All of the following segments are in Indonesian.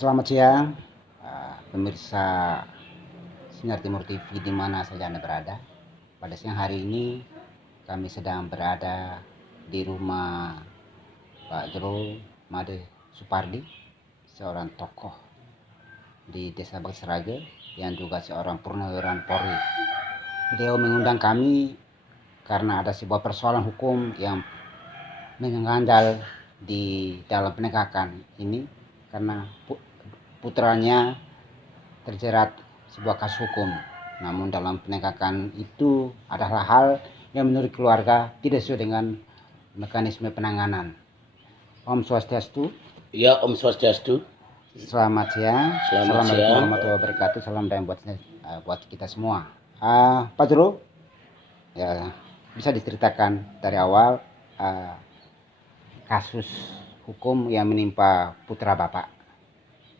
Selamat siang, pemirsa Sinar Timur TV di mana saja Anda berada. Pada siang hari ini kami sedang berada di rumah Pak Jero Made Supardi, seorang tokoh di Desa Bakti Serage yang juga seorang purnawirawan Polri. Beliau mengundang kami karena ada sebuah persoalan hukum yang mengganjal di dalam penegakan ini, karena putranya terjerat sebuah kasus hukum. Namun dalam penegakan itu adalah hal yang menurut keluarga tidak sesuai dengan mekanisme penanganan. Om Swastiastu. Ya, Om Swastiastu. Selamat siang. Assalamualaikum warahmatullahi wabarakatuh. Salam dan buat kita semua. Pak Jero, ya, bisa diceritakan dari awal kasus hukum yang menimpa putra Bapak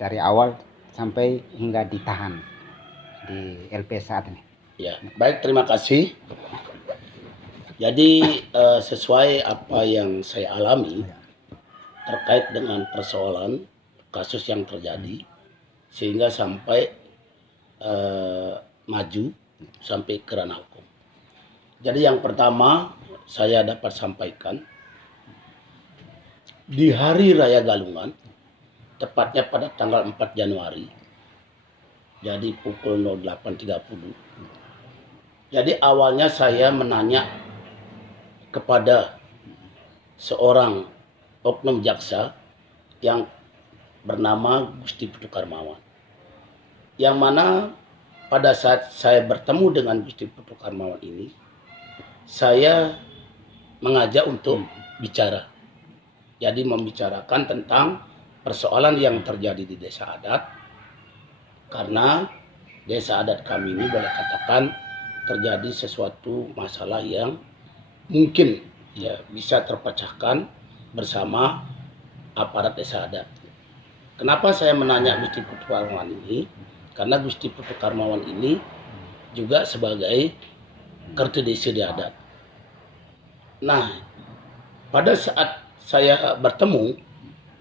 dari awal sampai hingga ditahan di LP saat ini. Ya, baik, terima kasih. Jadi sesuai apa yang saya alami terkait dengan persoalan kasus yang terjadi sehingga sampai maju sampai ke ranah hukum. Jadi yang pertama saya dapat sampaikan, di Hari Raya Galungan, tepatnya pada tanggal 4 Januari, jadi pukul 08.30. Jadi awalnya saya menanya kepada seorang oknum jaksa yang bernama Gusti Putu Karmawan, yang mana pada saat saya bertemu dengan Gusti Putu Karmawan ini, saya mengajak untuk bicara. Jadi membicarakan tentang persoalan yang terjadi di desa adat, karena desa adat kami ini boleh katakan terjadi sesuatu masalah yang mungkin ya bisa terpecahkan bersama aparat desa adat. Kenapa saya menanya Gusti Putu Karmawan ini? Karena Gusti Putu Karmawan ini juga sebagai kertu desa di adat. Nah, pada saat saya bertemu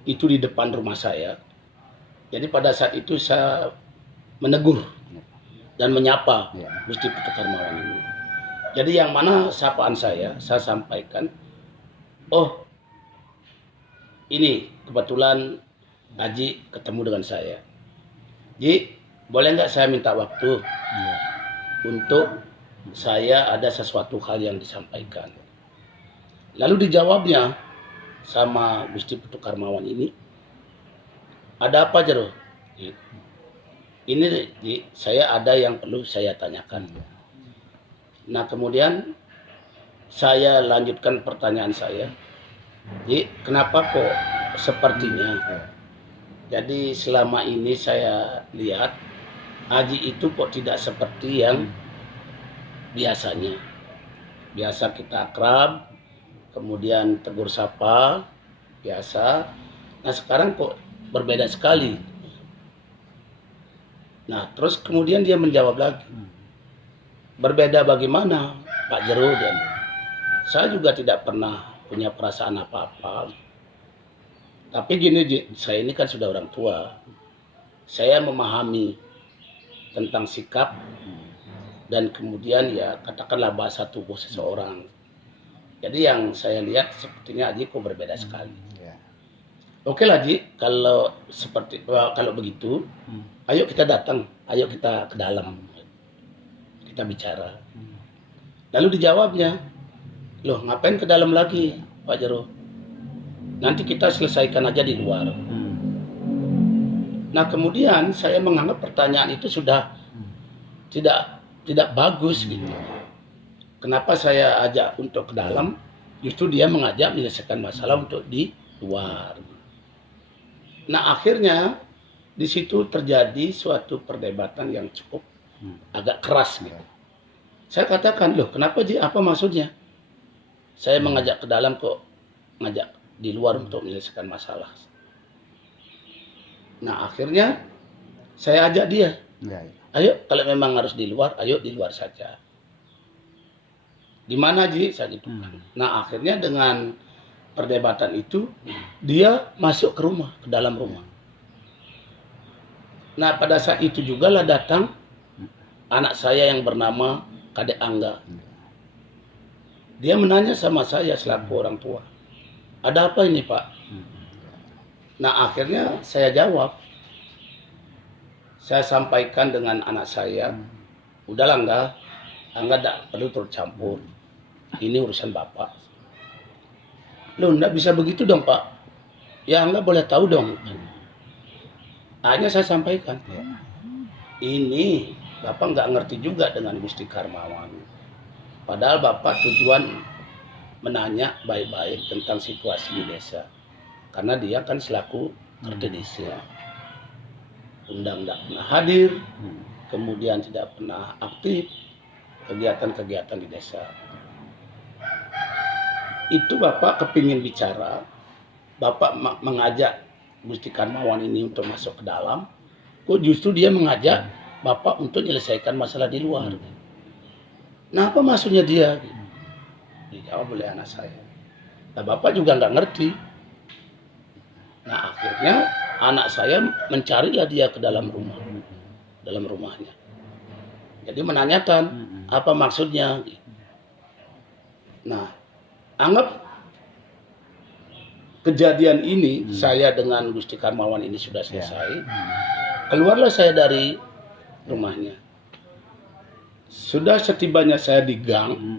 itu di depan rumah saya. Jadi pada saat itu saya menegur dan menyapa Gusti Putu Karmawan ini. Jadi yang mana sapaan saya sampaikan, oh ini kebetulan Haji ketemu dengan saya. Ji, boleh nggak saya minta waktu untuk saya ada sesuatu hal yang disampaikan. Lalu dijawabnya sama Gusti Putu Karmawan ini, ada apa Jero? Ini saya ada yang perlu saya tanyakan. Nah kemudian saya lanjutkan pertanyaan saya, kenapa kok sepertinya? Jadi selama ini saya lihat Haji itu kok tidak seperti yang biasanya. Biasa kita akrab, kemudian tegur sapa, biasa. Nah sekarang kok berbeda sekali. Nah terus kemudian dia menjawab lagi, berbeda bagaimana Pak Jero? Dan saya juga tidak pernah punya perasaan apa-apa. Tapi gini, saya ini kan sudah orang tua. Saya memahami tentang sikap dan kemudian ya katakanlah bahasa tubuh seseorang. Jadi yang saya lihat sepertinya Haji kok berbeda sekali. Oke lah Ji, kalau begitu, ayo kita datang, ayo kita ke dalam, kita bicara. Lalu dijawabnya, loh ngapain ke dalam lagi Pak Jero? Nanti kita selesaikan aja di luar. Nah kemudian saya menganggap pertanyaan itu sudah tidak bagus gitu. Kenapa saya ajak untuk ke dalam, justru dia mengajak menyelesaikan masalah untuk di luar. Nah akhirnya di situ terjadi suatu perdebatan yang cukup agak keras gitu. Saya katakan, loh kenapa Ji, apa maksudnya? Saya mengajak ke dalam kok ngajak di luar untuk menyelesaikan masalah. Nah akhirnya saya ajak dia, ayo kalau memang harus di luar, ayo di luar saja. Di mana Ji? Saya gitu. Nah akhirnya dengan perdebatan itu dia masuk ke rumah, ke dalam rumah. Nah pada saat itu juga lah datang anak saya yang bernama Kadek Angga. Dia menanya sama saya selaku orang tua, ada apa ini Pak? Nah akhirnya saya jawab, saya sampaikan dengan anak saya, udahlah Angga tidak perlu turut campur, ini urusan Bapak. Loh enggak bisa begitu dong Pak, ya Angga boleh tahu dong. Akhirnya saya sampaikan, ini Bapak nggak ngerti juga dengan Gusti Karmawan. Padahal Bapak tujuan menanya baik-baik tentang situasi di desa. Karena dia kan selaku RT desa. Undang tidak pernah hadir, kemudian tidak pernah aktif kegiatan-kegiatan di desa. Itu Bapak kepingin bicara, Bapak mengajak Gusti Karmawan ini untuk masuk ke dalam, kok justru dia mengajak Bapak untuk menyelesaikan masalah di luar. Nah apa maksudnya dia? Dijawab oleh anak saya. Nah Bapak juga nggak ngerti. Nah akhirnya anak saya mencarilah dia ke dalam rumahnya. Jadi menanyakan apa maksudnya. Nah anggap kejadian ini saya dengan Gusti Karmawan ini sudah selesai. Keluarlah saya dari rumahnya. Sudah setibanya saya di gang,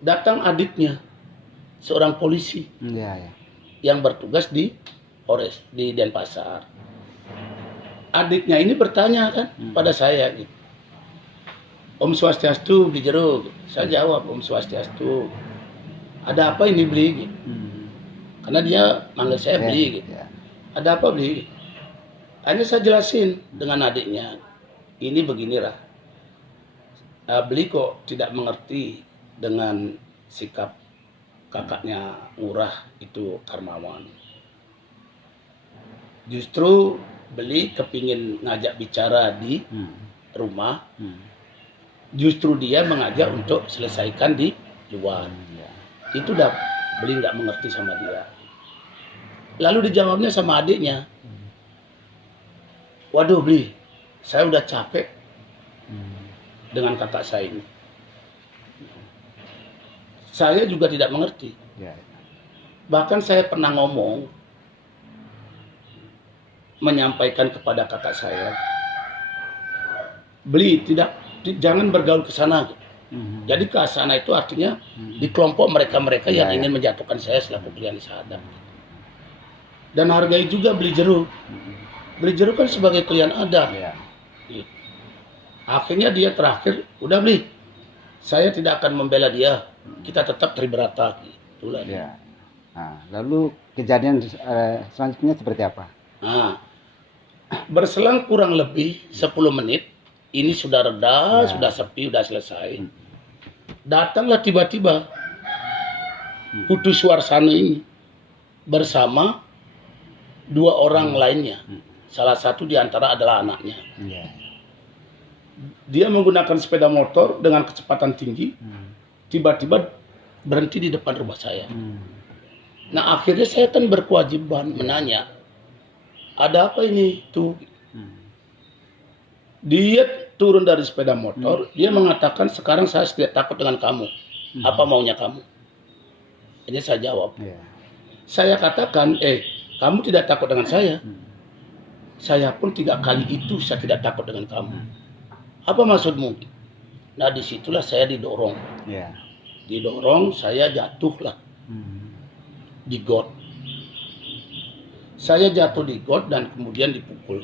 datang adiknya, seorang polisi yang bertugas di Polres di Denpasar. Adiknya ini bertanya kan pada saya, gitu. Om Swastiastu, Beli Jeruk. Saya jawab, Om Swastiastu. Ada apa ini Beli? Gitu. Karena dia manggil saya Beli. Gitu. Ada apa Beli? Hanya saya jelasin dengan adiknya. Ini beginilah. Beli kok tidak mengerti dengan sikap kakaknya Ngurah itu Karmawan. Justru Beli kepingin ngajak bicara di rumah. Justru dia mengajak untuk selesaikan di luar. Itu udah Beli nggak mengerti sama dia. Lalu dijawabnya sama adiknya, waduh Beli, saya udah capek dengan kakak saya ini. Saya juga tidak mengerti. Bahkan saya pernah ngomong, menyampaikan kepada kakak saya, Beli jangan bergaul ke sana. Jadi ke sana itu artinya di kelompok mereka-mereka yang ingin menjatuhkan saya selaku klien sadar. Dan hargai juga Beli Jeruk. Beli Jeruk kan sebagai klien adat. Akhirnya dia terakhir, udah Beli, saya tidak akan membela dia, kita tetap tribrata. Itulah. Nah, lalu kejadian selanjutnya seperti apa? Nah, berselang kurang lebih 10 menit, ini sudah reda, sudah sepi, sudah selesai. Datanglah tiba-tiba Putu Suarsana ini bersama 2 orang lainnya. Salah satu di antara adalah anaknya. Dia menggunakan sepeda motor dengan kecepatan tinggi, tiba-tiba berhenti di depan rumah saya. Nah akhirnya saya kan berkewajiban menanya, ada apa ini tuh? Dia turun dari sepeda motor, dia mengatakan sekarang saya tidak takut dengan kamu. Apa maunya kamu? Ini saya jawab. Saya katakan, kamu tidak takut dengan saya. Saya pun 3 kali itu saya tidak takut dengan kamu. Apa maksudmu? Nah disitulah saya didorong. Didorong, saya jatuhlah di got. Saya jatuh di got dan kemudian dipukul.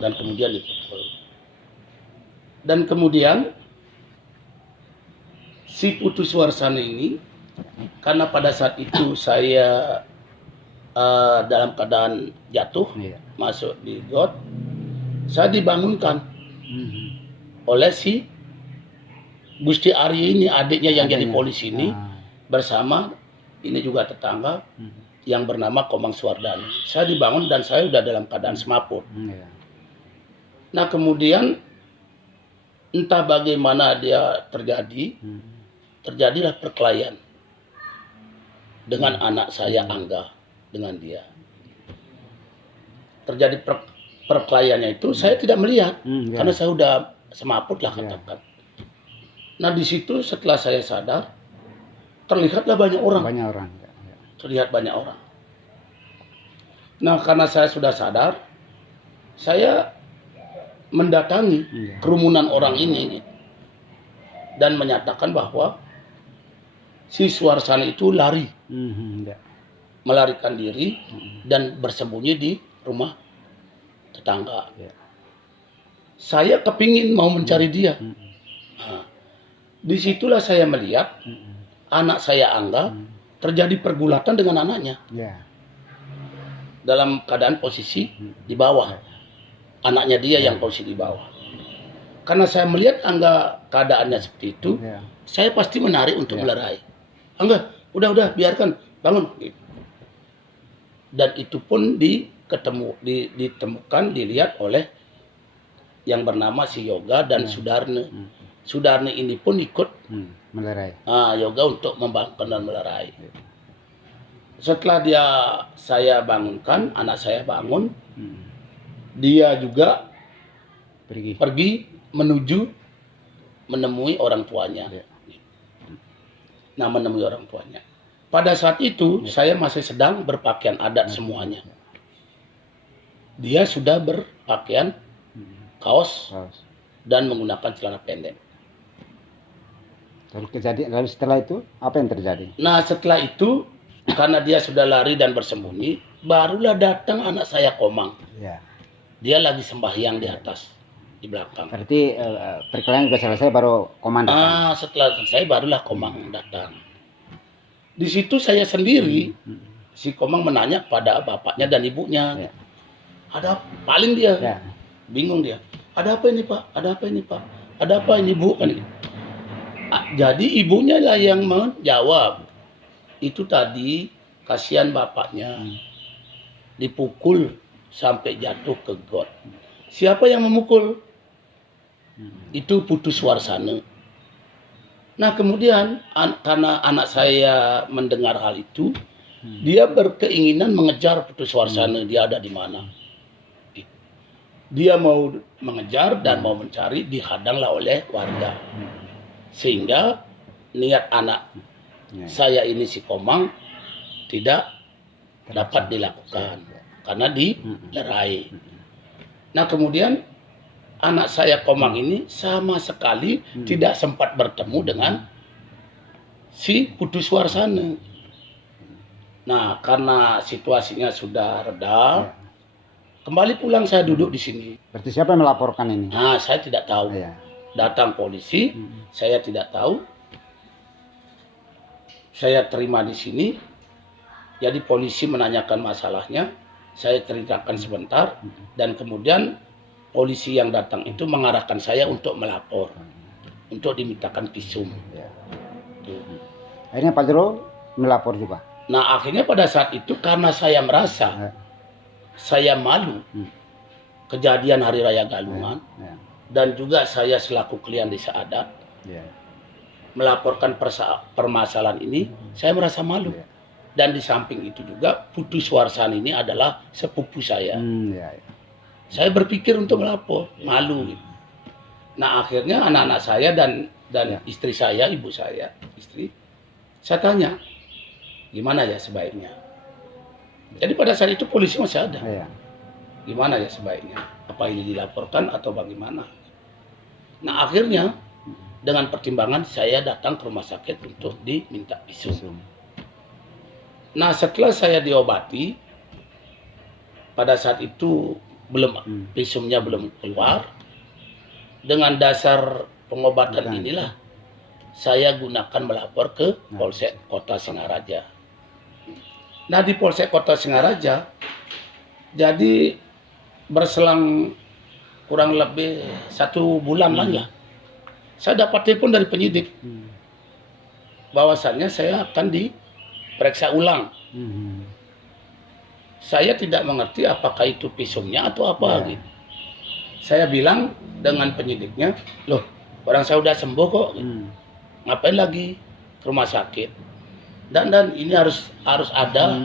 Dan kemudian dipukul. Dan kemudian si Putu Suarsana ini, karena pada saat itu saya dalam keadaan jatuh, masuk di got, saya dibangunkan oleh si Gusti Arya ini, adiknya yang jadi polisi ini, bersama ini juga tetangga yang bernama Komang Suardani. Saya dibangun dan saya sudah dalam keadaan semaput. Nah kemudian entah bagaimana dia terjadilah perkelahian dengan anak saya Angga dengan dia. terjadi perkelahiannya itu saya tidak melihat Ya. karena saya udah semaput lah Ya. katakan. Nah di situ setelah saya sadar terlihatlah banyak orang, Banyak orang. Ya. Ya. terlihat banyak orang. Nah karena saya sudah sadar, saya mendatangi Ya. kerumunan orang ini dan menyatakan bahwa si Suarsana itu lari, Ya. melarikan diri dan bersembunyi di rumah tetangga. Ya. Saya kepingin mau mencari dia. Nah, disitulah saya melihat anak saya Angga terjadi pergulatan dengan anaknya Ya. dalam keadaan posisi di bawah. Anaknya dia yang posisi di bawah. Karena saya melihat Angga keadaannya seperti itu, Ya. saya pasti menarik untuk Ya. melerai. Angga, udah biarkan, bangun. Dan itu pun ditemukan, dilihat oleh yang bernama si Yoga dan Sudarne. Sudarne ini pun ikut Melerai. Yoga untuk membangunkan dan melerai. Setelah saya bangunkan, anak saya bangun, dia juga pergi menemui orang tuanya. Ya. Nah, menemui orang tuanya. Pada saat itu saya masih sedang berpakaian adat semuanya. Dia sudah berpakaian kaos dan menggunakan celana pendek. Lalu setelah itu apa yang terjadi? Nah setelah itu karena dia sudah lari dan bersembunyi, barulah datang anak saya Komang. Ya. Dia lagi sembahyang di atas, di belakang. Berarti perkelahian sudah selesai baru komandan. Setelah selesai barulah Komang datang. Di situ saya sendiri, si Komang menanya pada bapaknya dan ibunya. Ya. Ada paling dia Ya. bingung dia. Ada apa ini Pak? Ada apa ini Pak? Ada apa ini Bu? Kan gitu. Jadi ibunya lah yang menjawab. Itu tadi kasihan bapaknya dipukul sampai jatuh ke got. Siapa yang memukul? Itu Putu Suarsana. Nah kemudian karena anak saya mendengar hal itu, dia berkeinginan mengejar Putu Suarsana. Dia ada di mana? Dia mau mengejar dan mau mencari, dihadanglah oleh warga. Sehingga niat anak saya ini si Komang tidak dapat dilakukan karena dilerai. Nah kemudian anak saya Komang ini sama sekali tidak sempat bertemu dengan si Putu Suarsana. Nah karena situasinya sudah reda, kembali pulang saya duduk di sini. Berarti siapa yang melaporkan ini? Nah saya tidak tahu. Ya. Datang polisi, saya tidak tahu. Saya terima di sini. Jadi polisi menanyakan masalahnya, saya ceritakan sebentar, dan kemudian polisi yang datang itu mengarahkan saya untuk melapor, untuk dimintakan visum. Ya. Akhirnya Pak Jero melapor juga. Nah akhirnya pada saat itu karena saya merasa saya malu kejadian Hari Raya Galungan. Ya. Dan juga saya selaku klien desa adat melaporkan permasalahan ini, saya merasa malu. Dan di samping itu juga Putu Suarsana ini adalah sepupu saya. Saya berpikir untuk melapor, malu. Nah akhirnya anak-anak saya dan istri saya, ibu saya, saya tanya, gimana ya sebaiknya? Jadi pada saat itu polisi masih ada. Gimana ya sebaiknya? Apa ini dilaporkan atau bagaimana? Nah akhirnya dengan pertimbangan saya datang ke rumah sakit untuk diminta visum. Nah setelah saya diobati, pada saat itu visumnya belum keluar. Dengan dasar pengobatan inilah saya gunakan melapor ke Polsek Kota Singaraja. Nah di Polsek Kota Singaraja, jadi berselang kurang lebih 1 bulan lah, saya dapat telepon dari penyidik bahwasannya saya akan diperiksa ulang. Saya tidak mengerti apakah itu visumnya atau apa gitu. Saya bilang dengan penyidiknya, loh orang saya udah sembuh kok, ngapain lagi ke rumah sakit? Dan ini harus ada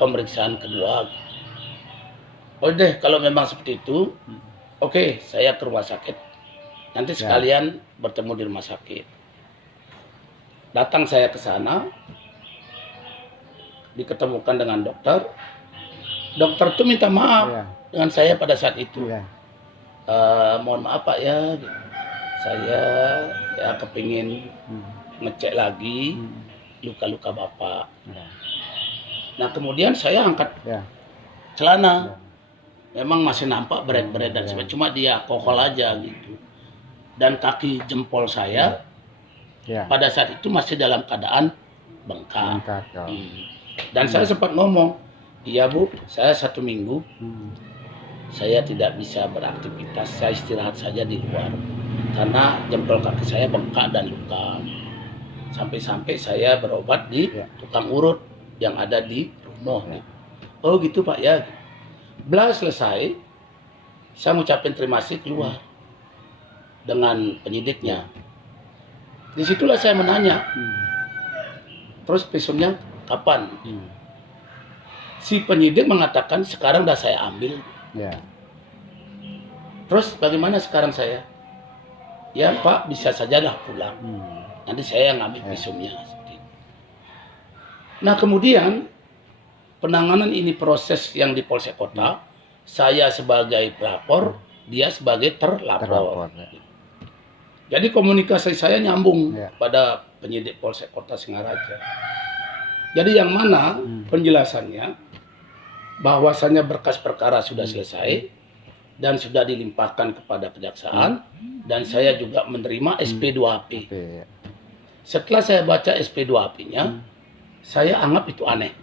pemeriksaan kedua. Oh deh, kalau memang seperti itu, oke, saya ke rumah sakit. Nanti Ya. sekalian bertemu di rumah sakit. Datang saya ke sana, diketemukan dengan dokter. Dokter tuh minta maaf Ya. dengan saya pada saat itu. Ya. Mohon maaf Pak ya, saya ya kepingin ngecek lagi luka-luka Bapak. Ya. Nah kemudian saya angkat Ya. celana. Memang masih nampak beret-beret dan Ya. sebagainya, cuma dia kokol aja gitu. Dan kaki jempol saya Ya. pada saat itu masih dalam keadaan bengkak. Bengkak, oh. Dan saya sempat ngomong, iya Bu, saya 1 minggu saya tidak bisa beraktivitas, saya istirahat saja di luar karena jempol kaki saya bengkak dan luka. Sampai-sampai saya berobat di Ya. tukang urut yang ada di rumah. Ya. Oh gitu Pak ya. Belah selesai, saya ngucapin terima kasih keluar dengan penyidiknya. Disitulah saya menanya, terus visumnya kapan? Si penyidik mengatakan sekarang udah saya ambil. Ya. Terus bagaimana sekarang saya? Ya Pak, bisa saja dah pulang. Nanti saya yang ambil visumnya. Nah kemudian penanganan ini proses yang di Polsek Kota, saya sebagai pelapor, dia sebagai terlapor. Jadi komunikasi saya nyambung pada penyidik Polsek Kota Singaraja. Jadi yang mana penjelasannya bahwasannya berkas perkara sudah selesai dan sudah dilimpahkan kepada kejaksaan dan saya juga menerima SP2AP. Setelah saya baca SP2AP-nya, saya anggap itu aneh.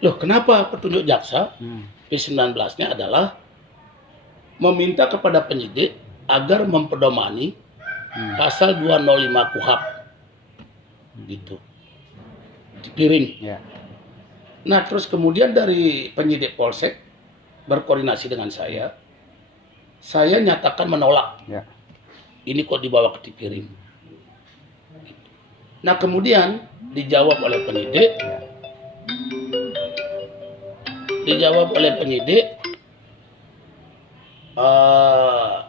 Loh, kenapa petunjuk jaksa P19-nya adalah meminta kepada penyidik agar mempedomani pasal 205 KUHP. Gitu. Dipiring. Nah, terus kemudian dari penyidik Polsek berkoordinasi dengan saya nyatakan menolak. Ini kok dibawa ke Tipiring. Nah, kemudian dijawab oleh penyidik.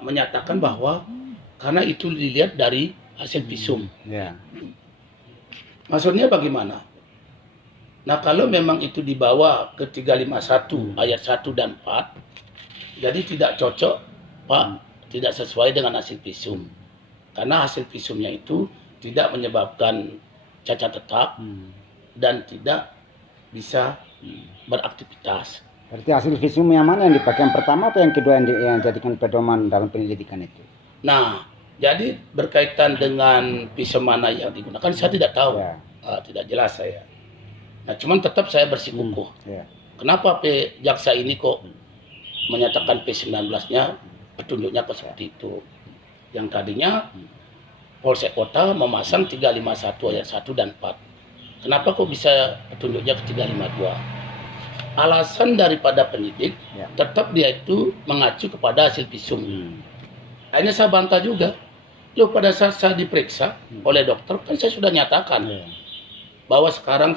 Menyatakan bahwa karena itu dilihat dari hasil visum. Maksudnya bagaimana? Nah, kalau memang itu dibawa ke 351 ayat 1 dan 4, jadi tidak cocok, Pak, tidak sesuai dengan hasil visum. Karena hasil visumnya itu tidak menyebabkan cacat tetap dan tidak bisa beraktivitas. Berarti hasil visum yang mana yang dipakai, yang pertama atau yang kedua yang jadikan pedoman dalam penyelidikan itu? Nah, jadi berkaitan dengan visum mana yang digunakan saya tidak tahu, tidak jelas saya. Nah, cuman tetap saya bersikukuh. Kenapa jaksa ini kok menyatakan P19-nya petunjuknya kok seperti itu? Yang tadinya Polsek Kota memasang 351 ayat 1 dan 4. Kenapa kok bisa petunjuknya ke 352? Alasan daripada penyidik tetap dia itu mengacu kepada hasil visum. Akhirnya saya bantah juga. Loh, pada saat saya diperiksa oleh dokter kan saya sudah nyatakan bahwa sekarang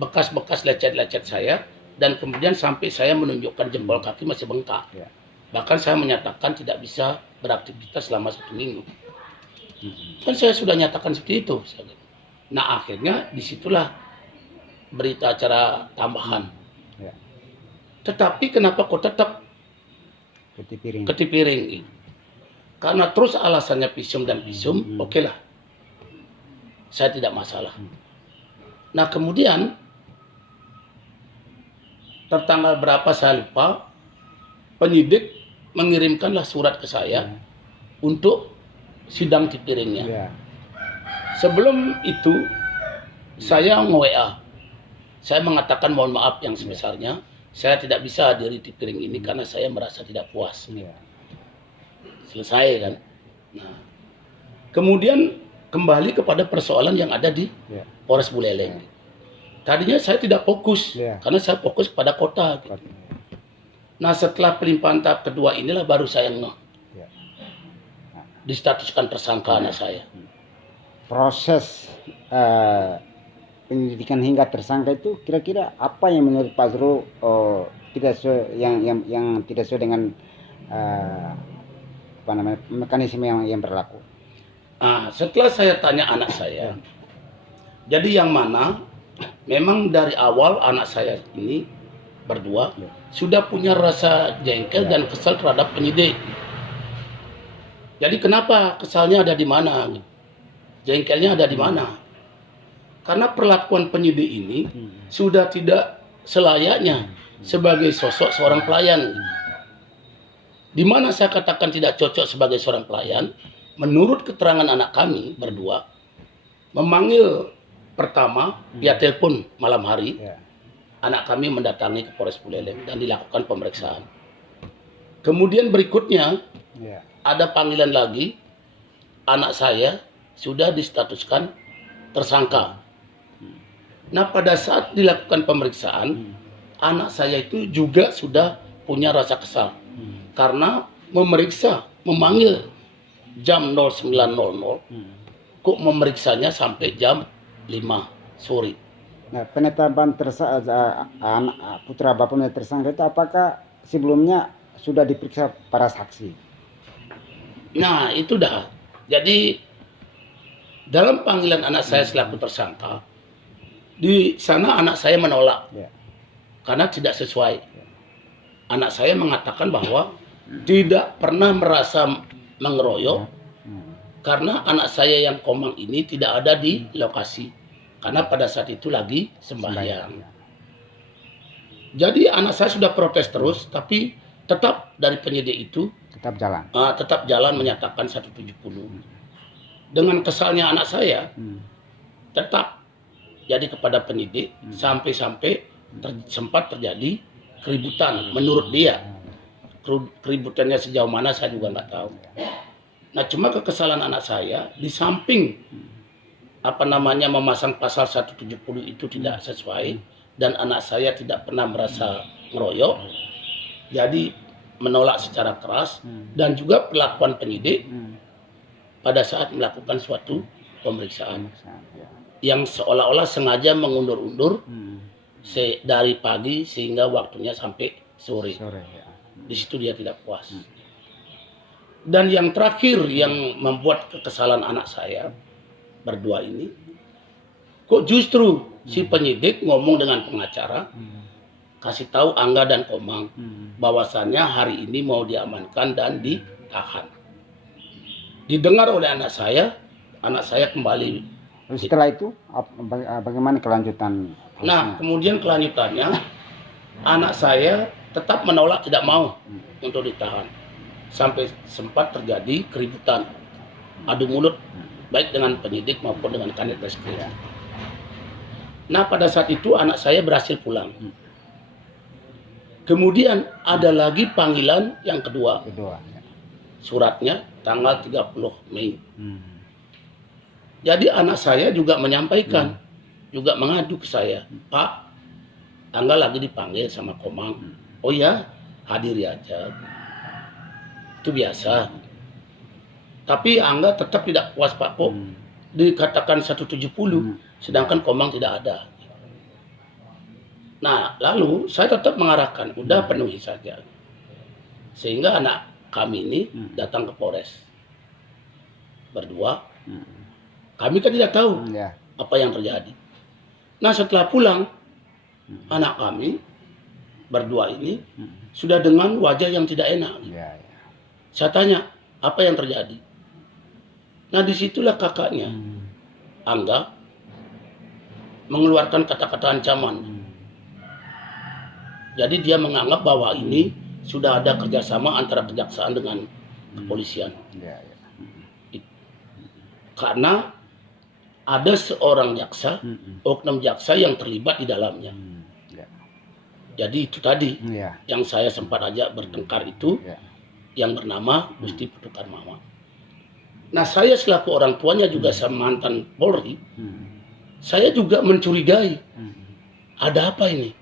bekas-bekas lecet-lecet saya dan kemudian sampai saya menunjukkan jempol kaki masih bengkak. Bahkan saya menyatakan tidak bisa beraktivitas selama 1 minggu. Kan saya sudah nyatakan seperti itu. Nah, akhirnya disitulah berita acara tambahan. Tetapi kenapa kok tetap Ketipiring? Karena terus alasannya visum dan visum, oke lah. Saya tidak masalah. Nah, kemudian tertanggal berapa saya lupa, penyidik mengirimkanlah surat ke saya untuk sidang Tipiringnya. Sebelum itu saya nge-WA. Saya mengatakan mohon maaf yang sebesarnya, saya tidak bisa hadiri Tipiring ini karena saya merasa tidak puas. Selesai kan. Nah, kemudian kembali kepada persoalan yang ada di Polres Buleleng. Tadinya saya tidak fokus karena saya fokus pada kota. Nah, setelah pelimpahan tahap kedua inilah baru saya distatuskan tersangka anak saya. Proses penyelidikan hingga tersangka itu kira-kira apa yang menurut Pak Zro tidak sesuai yang tidak sesuai dengan apa namanya mekanisme yang berlaku. Setelah saya tanya anak saya, jadi yang mana memang dari awal anak saya ini berdua sudah punya rasa jengkel dan kesal terhadap penyidik. Jadi kenapa kesalnya ada di mana? Jengkelnya ada di mana? Karena perlakuan penyidik ini sudah tidak selayaknya sebagai sosok seorang pelayan. Di mana saya katakan tidak cocok sebagai seorang pelayan, menurut keterangan anak kami berdua, memanggil pertama via telepon malam hari, anak kami mendatangi ke Polres Buleleng dan dilakukan pemeriksaan. Kemudian berikutnya ada panggilan lagi, anak saya sudah distatuskan tersangka. Nah, pada saat dilakukan pemeriksaan, anak saya itu juga sudah punya rasa kesal. Karena memanggil jam 09.00, kok memeriksanya sampai jam 5 sore. Nah, penetapan putra Bapak menjadi tersangka itu apakah sebelumnya sudah diperiksa para saksi? Nah, itu dah. Jadi dalam panggilan anak saya selaku tersangka, di sana anak saya menolak karena tidak sesuai. Anak saya mengatakan bahwa tidak pernah merasa mengeroyok karena anak saya yang komang ini tidak ada di lokasi karena pada saat itu lagi sembahyang. Jadi anak saya sudah protes terus, tapi tetap dari penyidik itu tetap jalan menyatakan 170. Dengan kesalnya anak saya tetap jadi kepada penyidik sampai-sampai sempat terjadi keributan menurut dia. Keributannya sejauh mana saya juga nggak tahu. Nah, cuma kekesalan anak saya di samping memasang pasal 170 itu tidak sesuai dan anak saya tidak pernah merasa ngeroyok, jadi menolak secara keras dan juga perlakuan penyidik pada saat melakukan suatu pemeriksaan yang seolah-olah sengaja mengundur-undur dari pagi sehingga waktunya sampai sore. Di situ dia tidak puas. Dan yang terakhir yang membuat kekesalan anak saya berdua ini, kok justru si penyidik ngomong dengan pengacara, kasih tahu Angga dan Komang bahwasannya hari ini mau diamankan dan ditahan. Didengar oleh anak saya kembali. Setelah itu bagaimana kelanjutan? Nah, kemudian kelanjutannya anak saya tetap menolak, tidak mau untuk ditahan. Sampai sempat terjadi keributan, adu mulut, baik dengan penyidik maupun dengan Kanit Reskrim. Nah, pada saat itu anak saya berhasil pulang. Kemudian ada lagi panggilan yang kedua. Suratnya tanggal 30 Mei. Jadi anak saya juga menyampaikan, juga mengadu ke saya, Pak, Angga lagi dipanggil sama Komang. Oh ya, hadiri aja. Itu biasa. Tapi Angga tetap tidak puas, Pak, kok dikatakan 170, sedangkan Komang tidak ada. Nah, lalu saya tetap mengarahkan, udah penuhi saja. Sehingga anak kami ini datang ke Polres. Berdua. Kami kan tidak tahu apa yang terjadi. Nah, setelah pulang, anak kami berdua ini sudah dengan wajah yang tidak enak. Saya tanya, apa yang terjadi? Nah, disitulah kakaknya, Angga, mengeluarkan kata-kata ancaman. Jadi dia menganggap bahwa ini sudah ada kerjasama antara kejaksaan dengan kepolisian. Karena ada seorang jaksa, oknum jaksa yang terlibat di dalamnya. Jadi itu tadi yang saya sempat aja bertengkar itu, yang bernama Gusti Putu Karmawan. Nah, saya selaku orang tuanya juga sama mantan Polri, saya juga mencurigai, ada apa ini?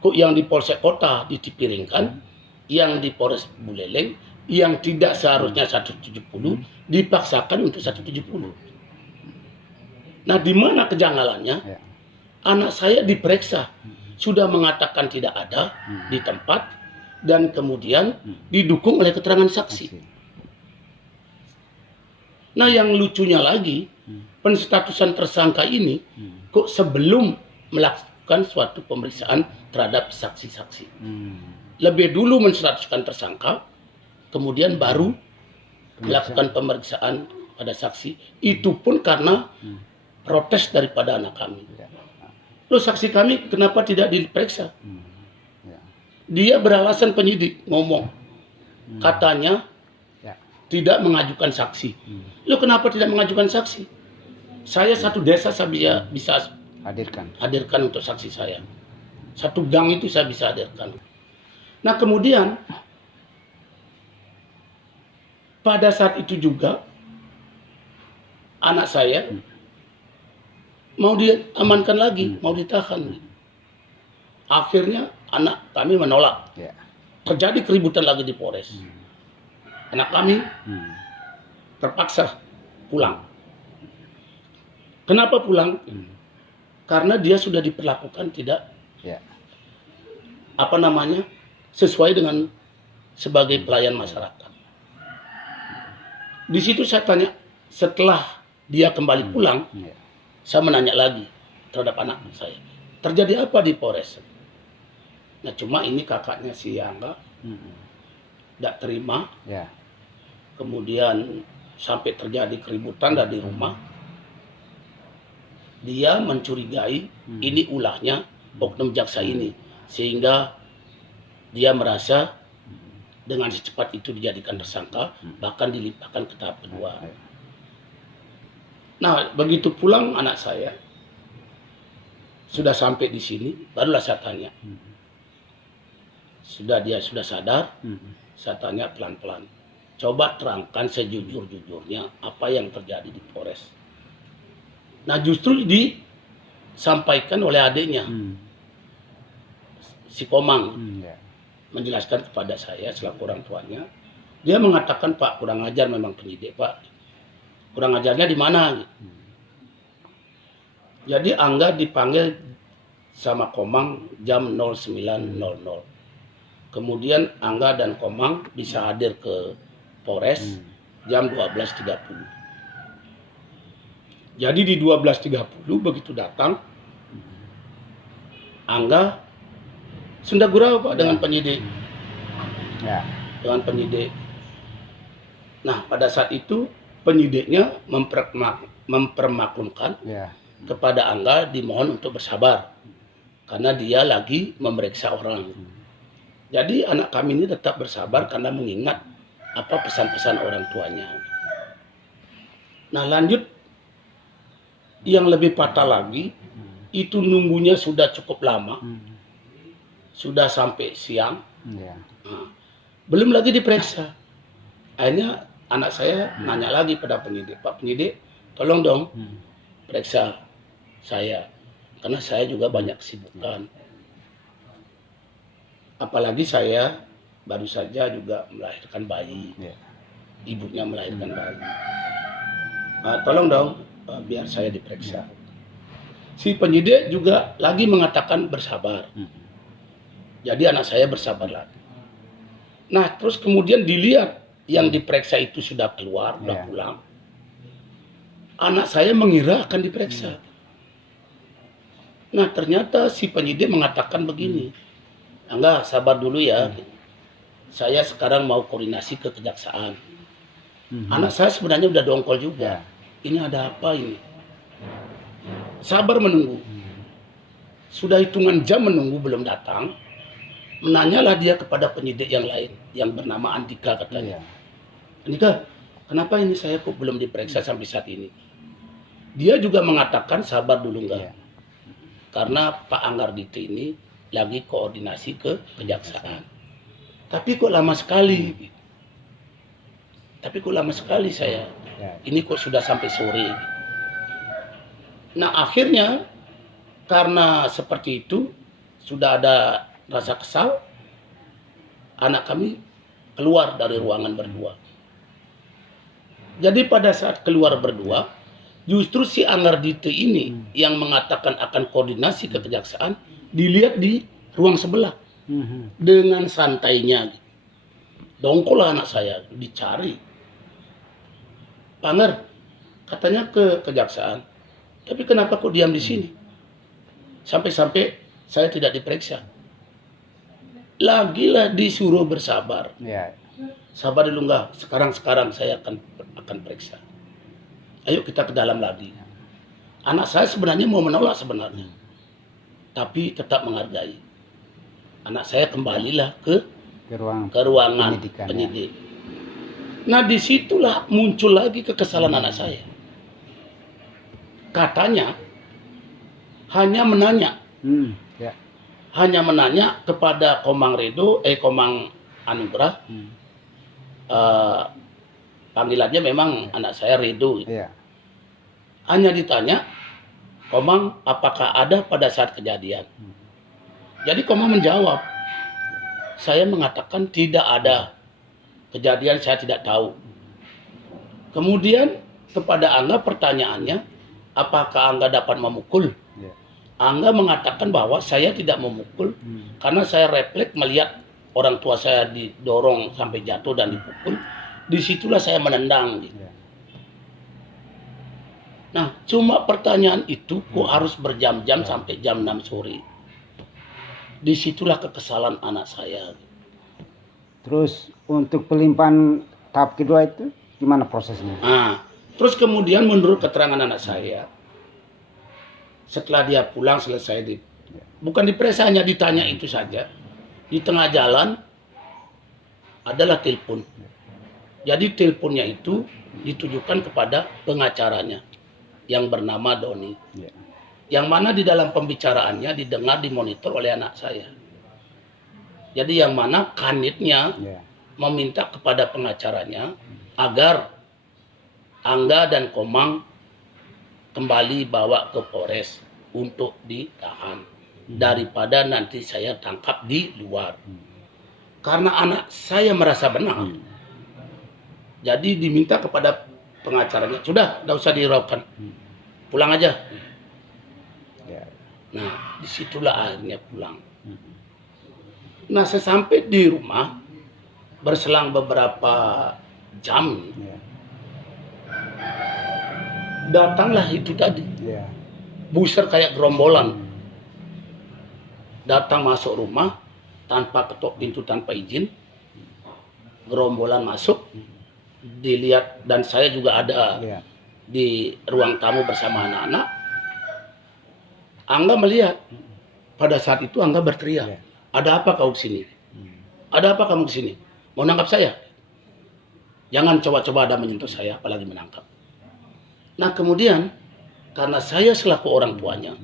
Kok yang di Polsek Kota ditipiringkan, yang di Polres Buleleng, yang tidak seharusnya 170, dipaksakan untuk 170. Nah, di mana kejanggalannya? anak saya diperiksa, sudah mengatakan tidak ada di tempat, dan kemudian didukung oleh keterangan saksi. Nah, yang lucunya lagi, penstatusan tersangka ini kok sebelum melakukan suatu pemeriksaan terhadap saksi-saksi. Lebih dulu menstatuskan tersangka, kemudian baru melakukan pemeriksaan pada saksi. Itu pun karena protes daripada anak kami. Loh, saksi kami kenapa tidak diperiksa? Dia beralasan, penyidik ngomong, katanya tidak mengajukan saksi. Loh, kenapa tidak mengajukan saksi? Saya satu desa saya bisa hadirkan untuk saksi saya. Satu gang itu saya bisa hadirkan. Nah, kemudian pada saat itu juga anak saya mau diamankan lagi, mau ditahan. Akhirnya anak kami menolak. Terjadi keributan lagi di Polres. Anak kami terpaksa pulang. Kenapa pulang? Karena dia sudah diperlakukan tidak sesuai dengan sebagai pelayan masyarakat. Di situ saya tanya, setelah dia kembali pulang, saya menanya lagi terhadap anak saya, terjadi apa di Polres? Nah, cuma ini kakaknya si Angga tidak terima. Kemudian sampai terjadi keributan dari rumah. Dia mencurigai ini ulahnya oknum jaksa ini, sehingga dia merasa dengan secepat itu dijadikan tersangka, bahkan dilimpahkan ke tahap kedua. Nah, begitu pulang anak saya sudah sampai di sini, barulah saya tanya, dia sudah sadar? Saya tanya pelan-pelan, coba terangkan sejujur-jujurnya apa yang terjadi di Polres. Nah, justru disampaikan oleh adiknya, si Komang, menjelaskan kepada saya selaku orang tuanya. Dia mengatakan, Pak, kurang ajar memang penyidik, Pak. Kurang ajarnya di mana? Jadi Angga dipanggil sama Komang jam 09.00. Kemudian Angga dan Komang bisa hadir ke Polres jam 12.30. Jadi di 12.30 begitu datang, Angga senda gurau, Pak, dengan penyidik. Dengan penyidik. Nah, pada saat itu penyidiknya mempermaklumkan kepada Angga, dimohon untuk bersabar karena dia lagi memeriksa orang. Jadi anak kami ini tetap bersabar karena mengingat apa pesan-pesan orang tuanya. Nah, lanjut, yang lebih fatal lagi, itu nunggunya sudah cukup lama, sudah sampai siang, belum lagi diperiksa. Akhirnya anak saya nanya lagi pada penyidik, Pak penyidik, tolong dong periksa saya, karena saya juga banyak kesibukan. Apalagi saya baru saja juga melahirkan bayi, ibunya melahirkan bayi. Tolong dong, biar saya diperiksa. Si penyidik juga lagi mengatakan bersabar. Jadi anak saya bersabar lagi. Nah, terus kemudian dilihat yang diperiksa itu sudah keluar, sudah pulang. Anak saya mengira akan diperiksa. Nah, ternyata si penyidik mengatakan begini, Angga, sabar dulu ya. Saya sekarang mau koordinasi ke kejaksaan. Anak saya sebenarnya udah dongkol juga. Ini ada apa ini? Sabar menunggu. Sudah hitungan jam menunggu belum datang. Menanyalah dia kepada penyidik yang lain yang bernama Andika, katanya. Andika, kenapa ini saya kok belum diperiksa sampai saat ini? Dia juga mengatakan sabar dulu enggak. Karena Pak Anggarditi ini lagi koordinasi ke kejaksaan. Tapi kok lama sekali. Saya. Ini kok sudah sampai sore. Nah, akhirnya karena seperti itu sudah ada rasa kesal, anak kami keluar dari ruangan berdua. Jadi pada saat keluar berdua, Justru si Anggardite ini yang mengatakan akan koordinasi ke kejaksaan, dilihat di ruang sebelah dengan santainya. Dongkol anak saya, dicari. Panger, katanya ke kejaksaan, tapi kenapa kok diam di sini? Sampai-sampai saya tidak diperiksa. Lagilah disuruh bersabar. Ya. Sabar dulu enggak, sekarang saya akan periksa. Ayo kita ke dalam lagi. Anak saya sebenarnya mau menolak sebenarnya, tapi tetap menghargai. Anak saya kembalilah ke ruangan penyidik. Nah disitulah muncul lagi kekesalan anak saya. Katanya hanya menanya, Ya. hanya menanya kepada Komang Anugrah. Panggilannya memang anak saya Redo. Ya. Hanya ditanya, Komang apakah ada pada saat kejadian? Jadi Komang menjawab, saya mengatakan tidak ada kejadian, saya tidak tahu. Kemudian kepada Angga pertanyaannya, apakah Angga dapat memukul? Ya. Angga mengatakan bahwa saya tidak memukul karena saya refleks melihat orang tua saya didorong sampai jatuh dan dipukul. Disitulah saya menendang. Ya. Nah, cuma pertanyaan itu kok harus berjam-jam sampai jam 6 sore. Disitulah kekesalan anak saya. Terus untuk pelimpahan tahap kedua itu gimana prosesnya? Nah, terus kemudian menurut keterangan anak saya, setelah dia pulang selesai bukan diperiksa, hanya ditanya itu saja. Di tengah jalan adalah telepon. Jadi teleponnya itu ditujukan kepada pengacaranya yang bernama Doni. Ya. Yang mana di dalam pembicaraannya didengar, dimonitor oleh anak saya. Jadi yang mana kanitnya meminta kepada pengacaranya agar Angga dan Komang kembali bawa ke Polres untuk ditahan daripada nanti saya tangkap di luar. Karena anak saya merasa benar. Jadi diminta kepada pengacaranya, sudah, tidak usah dihiraukan, pulang aja. Ya. Nah, disitulah akhirnya pulang. Nah, sesampai di rumah, berselang beberapa jam, datanglah itu tadi. Buser kayak gerombolan. Datang masuk rumah, tanpa ketok pintu, tanpa izin. Gerombolan masuk, dilihat, dan saya juga ada di ruang tamu bersama anak-anak. Angga melihat. Pada saat itu Angga berteriak, ada apa kau kesini? Ada apa kamu kesini? Mau nangkap saya? Jangan coba-coba ada menyentuh saya, apalagi menangkap. Nah kemudian, karena saya selaku orang tuanya,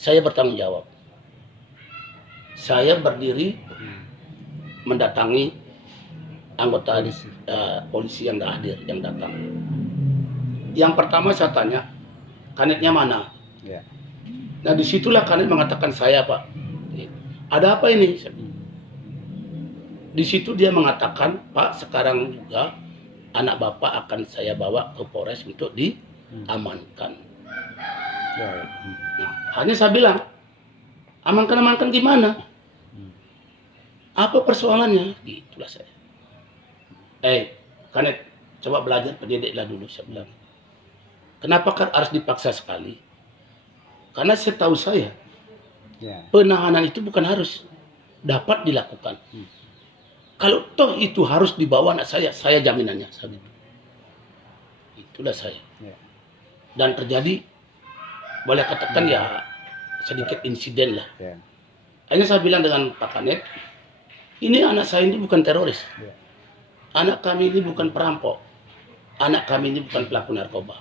saya bertanggung jawab. Saya berdiri mendatangi anggota polisi yang hadir, yang datang. Yang pertama saya tanya, kanitnya mana? Nah disitulah kanit mengatakan, saya Pak. Ada apa ini? Di situ dia mengatakan, Pak, sekarang juga anak Bapak akan saya bawa ke Polres untuk diamankan. Nah, hanya saya bilang, amankan gimana? Apa persoalannya? Itulah saya. Kanit, coba belajar pendidiklah dulu, saya bilang. Kenapa kan harus dipaksa sekali? Karena setahu saya, penahanan itu bukan harus, dapat dilakukan. Kalau toh itu harus dibawa anak saya jaminannya. Itulah saya. Dan terjadi, boleh katakan ya sedikit insiden lah. Hanya saya bilang dengan Pak Kanit, ini anak saya ini bukan teroris. Anak kami ini bukan perampok. Anak kami ini bukan pelaku narkoba.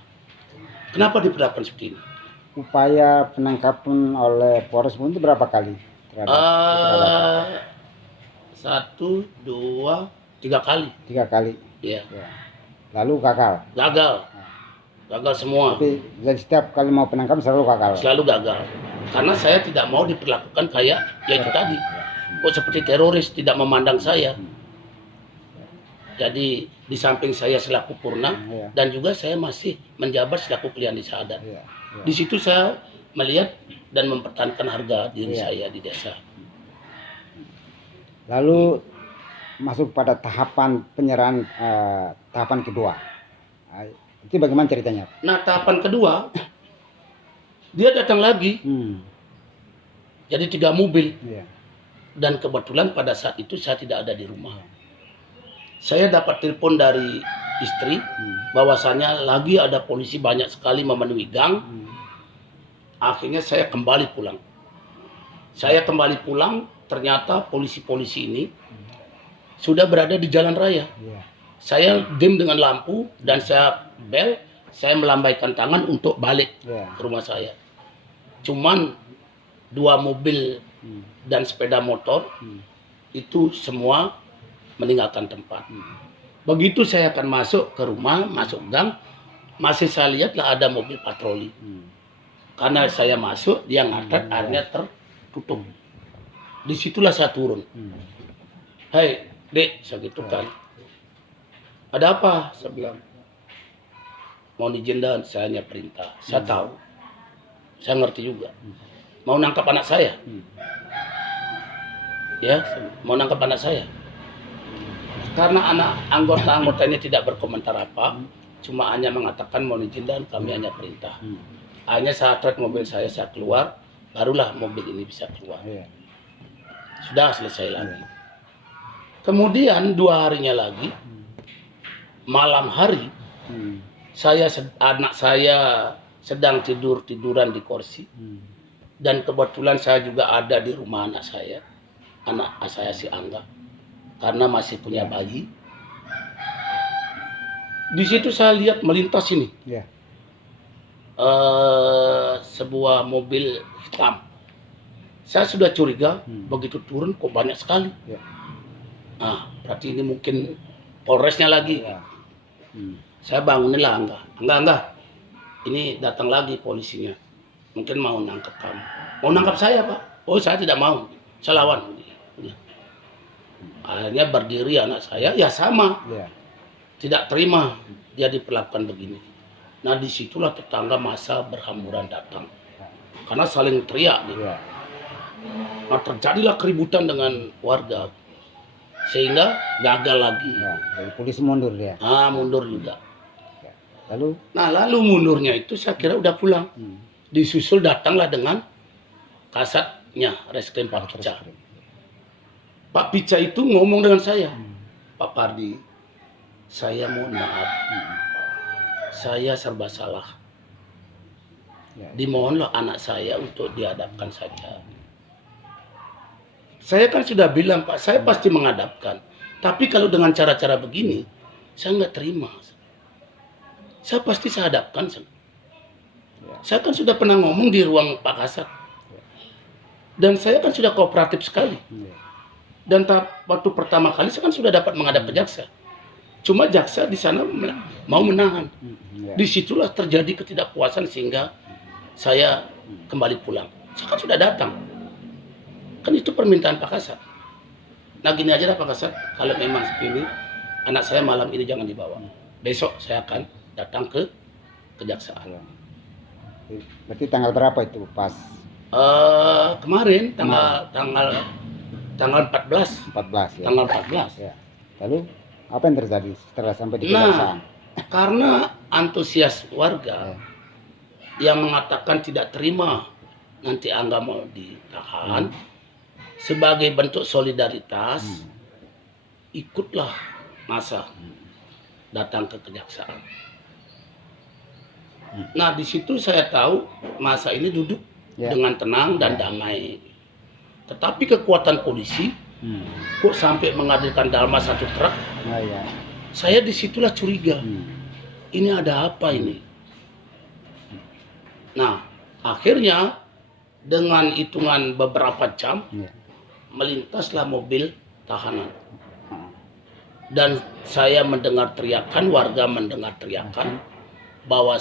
Kenapa diperlakukan seperti ini? Upaya penangkapan oleh Polres itu berapa kali? 1, 2, 3 kali. 3 kali. Iya. Lalu gagal. Gagal semua. Tapi dari setiap kali mau penangkapan selalu gagal. Selalu gagal. Karena saya tidak mau diperlakukan kayak ya itu tadi. Kok seperti teroris, tidak memandang saya. Jadi di samping saya selaku Purna Iya. dan juga saya masih menjabat selaku Kliandi Sadat. Iya. Iya. Di situ saya melihat dan mempertahankan harga diri Iya. saya di desa. Lalu masuk pada tahapan penyerahan tahapan kedua. Itu bagaimana ceritanya? Nah, tahapan kedua dia datang lagi. Jadi 3 mobil. Iya. Dan kebetulan pada saat itu saya tidak ada di rumah. Saya dapat telepon dari istri bahwasanya lagi ada polisi banyak sekali memenuhi gang. Akhirnya saya kembali pulang. Saya kembali pulang, ternyata polisi-polisi ini sudah berada di jalan raya. Iya. Saya dim dengan lampu dan saya bel, saya melambaikan tangan untuk balik Iya. ke rumah saya. Cuman 2 mobil dan sepeda motor itu semua meninggalkan tempat. Begitu saya akan masuk ke rumah, masuk gang, masih saya lihatlah ada mobil patroli. Karena saya masuk, dia ngangkat, akhirnya tertutup. Disitulah saya turun. Hei, Dek, saya gitu kan. Ada apa? Saya bilang. Mohon izin dan saya hanya perintah. Saya tahu. Saya ngerti juga. Mau nangkap anak saya? Ya, mau nangkap anak saya. Karena anggota-anggota ini tidak berkomentar apa, cuma hanya mengatakan mohon izin dan kami hanya perintah. Hanya saat mobil saya keluar, barulah mobil ini bisa keluar. Sudah selesai lagi. Kemudian 2 harinya lagi, malam hari, anak saya sedang tiduran di kursi. Dan kebetulan saya juga ada di rumah anak saya si Angga, karena masih punya bayi. Di situ saya lihat melintas ini sebuah mobil hitam. Saya sudah curiga, begitu turun kok banyak sekali. Nah, berarti ini mungkin Polresnya lagi. Saya bangunin Angga, ini datang lagi polisinya. Mungkin mau nangkap kamu. Mau nangkap saya, Pak? Oh, saya tidak mau. Saya lawan. Akhirnya berdiri anak saya, ya sama. Tidak terima dia diperlakukan begini. Nah, disitulah tetangga masa berhamburan datang. Karena saling teriak. Nah, terjadilah keributan dengan warga. Sehingga gagal lagi. Jadi polisi mundur dia. Mundur juga. Lalu mundurnya itu saya kira udah pulang. Disusul datanglah dengan kasatnya Reskrim Pak Pica. Pak Pica itu ngomong dengan saya, Pak Pardi, saya mohon maaf, saya serba salah. Dimohonlah anak saya untuk dihadapkan saja. Saya kan sudah bilang, Pak, saya pasti menghadapkan. Tapi kalau dengan cara-cara begini, saya nggak terima. Saya pasti saya hadapkan. Saya kan sudah pernah ngomong di ruang Pak Kasat. Dan saya kan sudah kooperatif sekali. Dan waktu pertama kali saya kan sudah dapat menghadap ke jaksa. Cuma jaksa di sana mau menahan. Disitulah terjadi ketidakpuasan sehingga saya kembali pulang. Saya kan sudah datang. Kan itu permintaan Pak Kasat. Nah, gini aja lah Pak Kasat, kalau memang segini, anak saya malam ini jangan dibawa. Besok saya akan datang ke kejaksaan. Berarti tanggal berapa itu pas? Kemarin tanggal 14. 14 ya. Tanggal 14. Ya. Lalu apa yang terjadi setelah sampai di kejaksaan? Karena antusias warga yang mengatakan tidak terima nanti Angga mau ditahan, sebagai bentuk solidaritas, ikutlah masa datang ke kejaksaan. Nah, di situ saya tahu masa ini duduk dengan tenang dan damai. Tetapi kekuatan polisi kok sampai menghadirkan dalma 1 truk. Saya disitulah curiga. Ini ada apa ini? Nah, akhirnya dengan hitungan beberapa jam melintaslah mobil tahanan. Dan saya mendengar teriakan, warga mendengar teriakan, bawa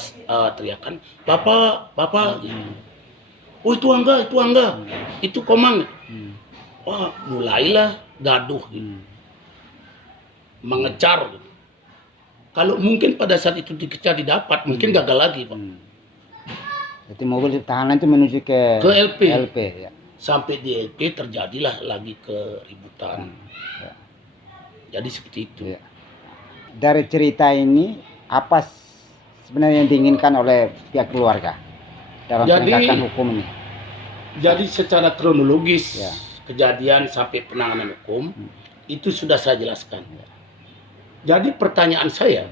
teriakan, Bapak, oh itu Angga, itu Komang. Wah, mulailah gaduh. mengejar. Kalau mungkin pada saat itu dikejar didapat, mungkin gagal lagi, Pak. Jadi mobil tahanan itu menuju ke LP. LP ya. Sampai di LP terjadilah lagi keributan. Ya. Jadi seperti itu. Ya. Dari cerita ini apa sebenarnya yang diinginkan oleh pihak keluarga dalam penegakan hukum ini? Jadi secara kronologis Ya. kejadian sampai penanganan hukum itu sudah saya jelaskan. Jadi pertanyaan saya,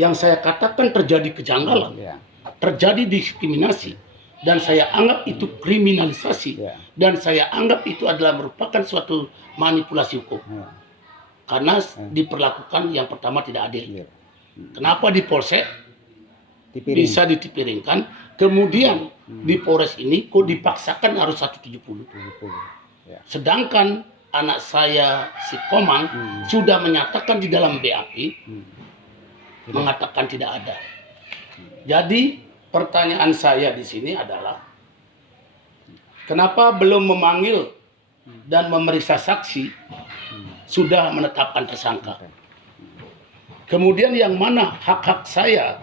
yang saya katakan terjadi kejanggalan, Ya. terjadi diskriminasi, dan saya anggap itu kriminalisasi, Ya. dan saya anggap itu adalah merupakan suatu manipulasi hukum. Ya. Karena diperlakukan yang pertama tidak adil. Ya. Kenapa di Polsek Dipiring. bisa ditipiringkan, kemudian di Polres ini kok dipaksakan harus 170. 70. Ya. Sedangkan anak saya si Komang sudah menyatakan di dalam BAP mengatakan tidak ada. Jadi pertanyaan saya di sini adalah kenapa belum memanggil dan memeriksa saksi sudah menetapkan tersangka. Kemudian yang mana hak-hak saya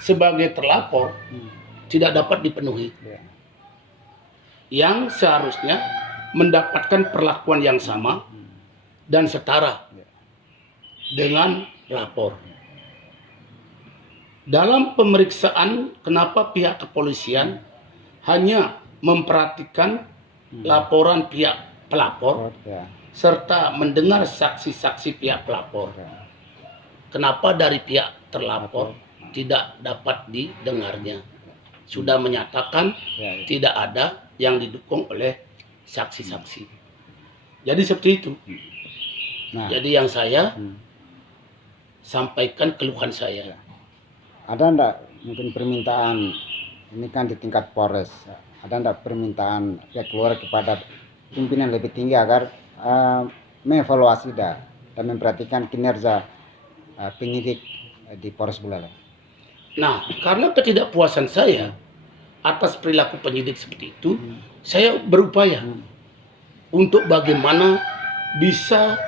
sebagai terlapor tidak dapat dipenuhi. Ya. Yang seharusnya mendapatkan perlakuan yang sama dan setara dengan pelapor. Dalam pemeriksaan, kenapa pihak kepolisian hanya memperhatikan laporan pihak pelapor Ya. serta mendengar saksi-saksi pihak pelapor? Kenapa dari pihak terlapor tidak dapat didengarnya? Sudah menyatakan Ya. tidak ada yang didukung oleh saksi-saksi. Jadi seperti itu. Nah, Jadi yang saya sampaikan keluhan saya. ada enggak mungkin permintaan, ini kan di tingkat Polres, ada enggak permintaan pihak keluarga kepada pimpinan lebih tinggi agar mengevaluasi dan memperhatikan kinerja penyidik di Polres Buleleng? Nah, karena ketidakpuasan saya atas perilaku penyidik seperti itu, saya berupaya untuk bagaimana bisa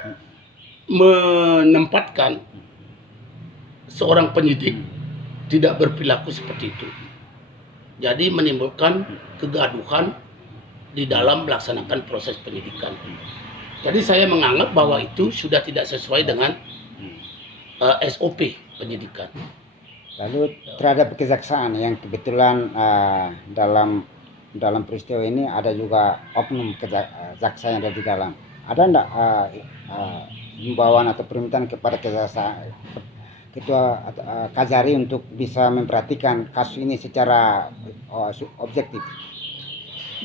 menempatkan seorang penyidik tidak berperilaku seperti itu. Jadi menimbulkan kegaduhan di dalam melaksanakan proses penyidikan. Jadi saya menganggap bahwa itu sudah tidak sesuai dengan SOP penyidikan. Lalu terhadap kejaksaan yang kebetulan dalam peristiwa ini ada juga oknum jaksa yang ada di dalam. Ada enggak himbauan atau permintaan kepada kejaksaan, Ketua Kajari untuk bisa memperhatikan kasus ini secara objektif?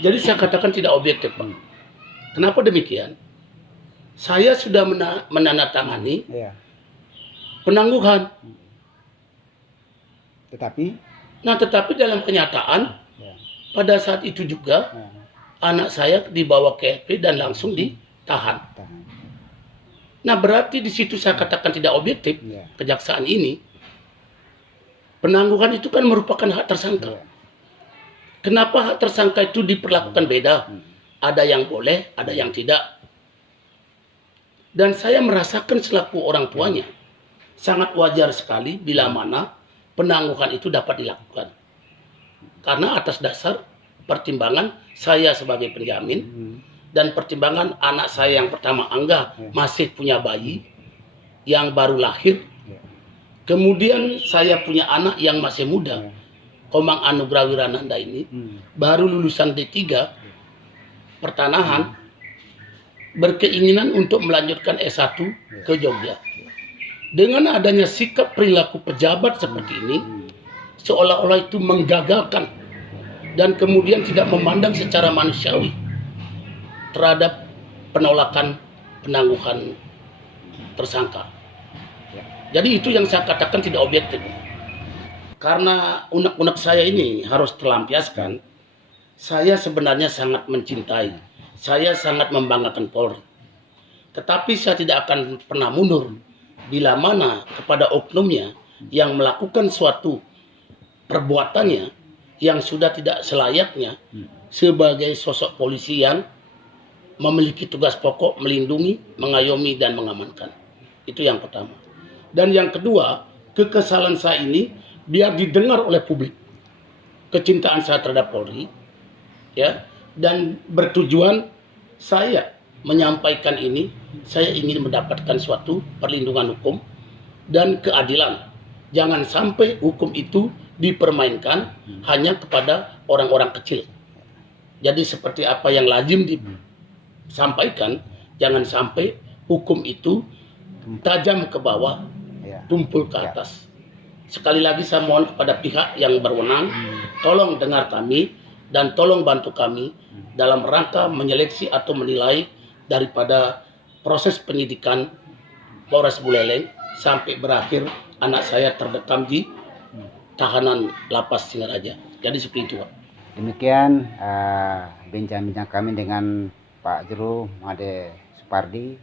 Jadi saya katakan tidak objektif, Pak. Kenapa demikian? Saya sudah menandatangani penangguhan. Tetapi dalam kenyataan pada saat itu juga anak saya dibawa ke LP dan langsung ditahan. Nah, berarti di situ saya katakan tidak objektif. Kejaksaan ini penangguhan itu kan merupakan hak tersangka. Kenapa hak tersangka itu diperlakukan beda? Ada yang boleh, ada yang tidak. Dan saya merasakan selaku orang tuanya sangat wajar sekali bila mana penangguhan itu dapat dilakukan. Karena atas dasar pertimbangan saya sebagai penjamin dan pertimbangan anak saya yang pertama Angga masih punya bayi yang baru lahir. Kemudian saya punya anak yang masih muda, Komang Anugrah Wirananda ini baru lulusan D3 pertanahan, berkeinginan untuk melanjutkan S1 ke Jogja. Dengan adanya sikap perilaku pejabat seperti ini, seolah-olah itu menggagalkan dan kemudian tidak memandang secara manusiawi terhadap penolakan penangguhan tersangka. Jadi itu yang saya katakan tidak objektif. Karena unek-unek saya ini harus terlampiaskan, saya sebenarnya sangat mencintai, saya sangat membanggakan Polri. Tetapi saya tidak akan pernah mundur bila mana kepada oknumnya yang melakukan suatu perbuatannya yang sudah tidak selayaknya sebagai sosok polisi yang memiliki tugas pokok melindungi, mengayomi, dan mengamankan. Itu yang pertama. Dan yang kedua, kekesalan saya ini biar didengar oleh publik. Kecintaan saya terhadap Polri, ya, dan bertujuan saya menyampaikan ini, saya ingin mendapatkan suatu perlindungan hukum dan keadilan. Jangan sampai hukum itu dipermainkan hanya kepada orang-orang kecil. Jadi seperti apa yang lazim disampaikan, jangan sampai hukum itu tajam ke bawah, tumpul ke atas. Sekali lagi saya mohon kepada pihak yang berwenang, tolong dengar kami dan tolong bantu kami dalam rangka menyeleksi atau menilai daripada proses penyidikan Polres Buleleng sampai berakhir anak saya terdekam di tahanan lapas Singaraja. Jadi seperti itu, Pak. Demikian bincang-bincang kami dengan Pak Jero Made Supardi.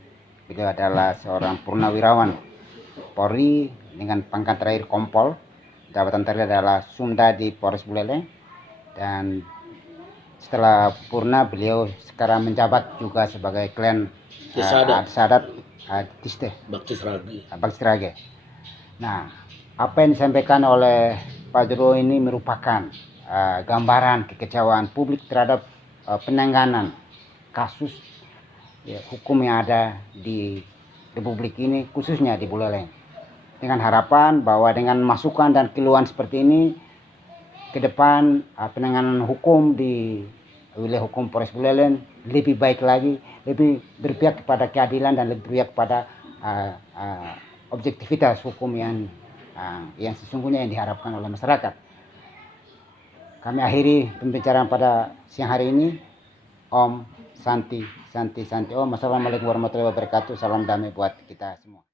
Beliau adalah seorang purnawirawan Polri dengan pangkat terakhir Kompol. Jabatan terakhir adalah Sumda di Polres Buleleng. Dan setelah purna beliau sekarang menjabat juga sebagai klien Sadat Tiste Bakti Srage. Nah, apa yang disampaikan oleh Pak Jero ini merupakan gambaran kekecewaan publik terhadap penanganan kasus hukum yang ada di Republik ini, khususnya di Buleleng. Dengan harapan bahwa dengan masukan dan keluhan seperti ini, ke depan penanganan hukum di wilayah hukum Polres Buleleng lebih baik lagi, lebih berpihak kepada keadilan dan lebih berpihak kepada objektivitas hukum yang sesungguhnya yang diharapkan oleh masyarakat. Kami akhiri pembicaraan pada siang hari ini. Om Santi Om. Assalamualaikum warahmatullahi wabarakatuh. Salam damai buat kita semua.